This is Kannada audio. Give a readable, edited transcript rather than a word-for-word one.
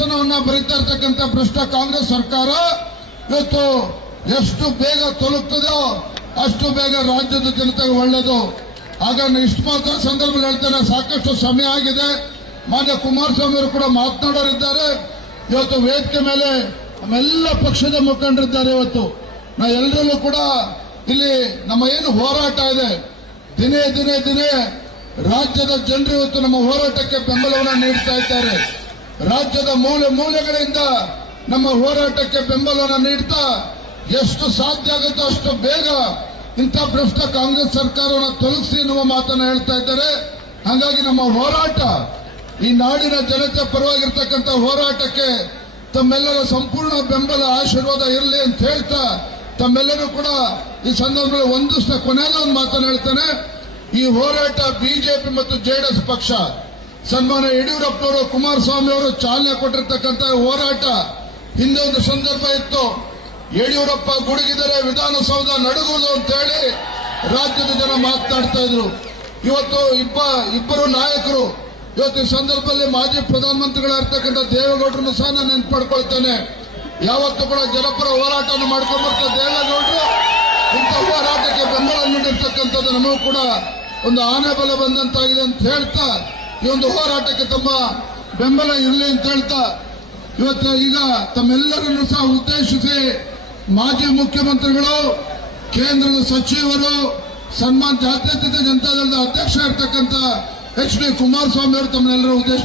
ಶಾಸನವನ್ನ ಬರೀತಾ ಇರ್ತಕ್ಕಂಥ ಭ್ರಷ್ಟ ಕಾಂಗ್ರೆಸ್ ಸರ್ಕಾರ ಇವತ್ತು ಎಷ್ಟು ಬೇಗ ತಲುಪ್ತದೋ ಅಷ್ಟು ಬೇಗ ರಾಜ್ಯದ ಜನತೆಗೆ ಒಳ್ಳೆಯದು. ಆಗ ಇಷ್ಟು ಮಾತ್ರ ಸಂದರ್ಭದಲ್ಲಿ ಹೇಳ್ತೇನೆ, ಸಾಕಷ್ಟು ಸಮಯ ಆಗಿದೆ. ಮಾನ್ಯ ಕುಮಾರಸ್ವಾಮಿ ಅವರು ಕೂಡ ಮಾತನಾಡೋರಿದ್ದಾರೆ. ಇವತ್ತು ವೇದಿಕೆ ಮೇಲೆ ನಮ್ಮೆಲ್ಲ ಪಕ್ಷದ ಮುಖಂಡರಿದ್ದಾರೆ. ಇವತ್ತು ನಾವು ಎಲ್ಲರಲ್ಲೂ ಕೂಡ ಇಲ್ಲಿ ನಮ್ಮ ಏನು ಹೋರಾಟ ಇದೆ, ದಿನೇ ದಿನೇ ದಿನೇ ರಾಜ್ಯದ ಜನರು ಇವತ್ತು ನಮ್ಮ ಹೋರಾಟಕ್ಕೆ ಬೆಂಬಲವನ್ನು ನೀಡ್ತಾ ಇದ್ದಾರೆ. ರಾಜ್ಯದ ಮೂಲೆ ಮೂಲೆಗಳಿಂದ ನಮ್ಮ ಹೋರಾಟಕ್ಕೆ ಬೆಂಬಲವನ್ನು ನೀಡ್ತಾ ಎಷ್ಟು ಸಾಧ್ಯ ಆಗುತ್ತೋ ಅಷ್ಟು ಬೇಗ ಇಂಥ ಭ್ರಷ್ಟ ಕಾಂಗ್ರೆಸ್ ಸರ್ಕಾರವನ್ನು ತೊಲಗಿಸಿ ಎನ್ನುವ ಮಾತನ್ನು ಹೇಳ್ತಾ ಇದ್ದಾರೆ. ಹಾಗಾಗಿ ನಮ್ಮ ಹೋರಾಟ ಈ ನಾಡಿನ ಜನತೆ ಪರವಾಗಿರ್ತಕ್ಕಂಥ ಹೋರಾಟಕ್ಕೆ ತಮ್ಮೆಲ್ಲರ ಸಂಪೂರ್ಣ ಬೆಂಬಲ ಆಶೀರ್ವಾದ ಇರಲಿ ಅಂತ ಹೇಳ್ತಾ ತಮ್ಮೆಲ್ಲರೂ ಕೂಡ ಈ ಸಂದರ್ಭದಲ್ಲಿ ಒಂದಿಷ್ಟು ಕೊನೆಯಲ್ಲಿ ಒಂದು ಮಾತನ್ನು ಹೇಳ್ತಾನೆ. ಈ ಹೋರಾಟ ಬಿಜೆಪಿ ಮತ್ತು ಜೆಡಿಎಸ್ ಪಕ್ಷ ಸನ್ಮಾನ್ಯ ಯಡಿಯೂರಪ್ಪನವರು ಕುಮಾರಸ್ವಾಮಿ ಅವರು ಚಾಲನೆ ಕೊಟ್ಟಿರ್ತಕ್ಕಂಥ ಹೋರಾಟ ಹಿಂದೆ ಒಂದು ಸಂದರ್ಭ ಇತ್ತು. ಯಡಿಯೂರಪ್ಪ ಗುಡುಗಿದರೆ ವಿಧಾನಸೌಧ ನಡುಗುವುದು ಅಂತ ಹೇಳಿ ರಾಜ್ಯದ ಜನ ಮಾತನಾಡ್ತಾ ಇದ್ರು. ಇವತ್ತು ಇಬ್ಬರು ನಾಯಕರು ಇವತ್ತು ಈ ಸಂದರ್ಭದಲ್ಲಿ ಮಾಜಿ ಪ್ರಧಾನಮಂತ್ರಿಗಳಾಗಿರ್ತಕ್ಕಂಥ ದೇವೇಗೌಡರನ್ನು ಸಹ ನಾನು ನೆನಪು ಮಾಡ್ಕೊಳ್ತೇನೆ. ಯಾವತ್ತೂ ಕೂಡ ಜನಪರ ಹೋರಾಟವನ್ನು ಮಾಡ್ಕೊಂಡು ಬರ್ತಾರೆ ದೇವೇಗೌಡರು. ಇಂಥ ಹೋರಾಟಕ್ಕೆ ಬೆಂಬಲ ನೀಡಿರ್ತಕ್ಕಂಥದ್ದು ನಮಗೂ ಕೂಡ ಒಂದು ಆನೆ ಬಲ ಬಂದಂತಾಗಿದೆ ಅಂತ ಹೇಳ್ತಾ ಈ ಒಂದು ಹೋರಾಟಕ್ಕೆ ತಮ್ಮ ಬೆಂಬಲ ಇರಲಿ ಅಂತ ಹೇಳ್ತಾ ಇವತ್ತು ಈಗ ತಮ್ಮೆಲ್ಲರನ್ನು ಸಹ ಉದ್ದೇಶಿಸಿ ಮಾಜಿ ಮುಖ್ಯಮಂತ್ರಿಗಳು, ಕೇಂದ್ರದ ಸಚಿವರು, ಸನ್ಮಾನ್ ಜಾತ್ಯತೀತ ಜನತಾದಳದ ಅಧ್ಯಕ್ಷ ಇರ್ತಕ್ಕಂಥ ಎಚ್ ಡಿ ಕುಮಾರಸ್ವಾಮಿ ಅವರು ತಮ್ಮನ್ನೆಲ್ಲರೂ ಉದ್ದೇಶ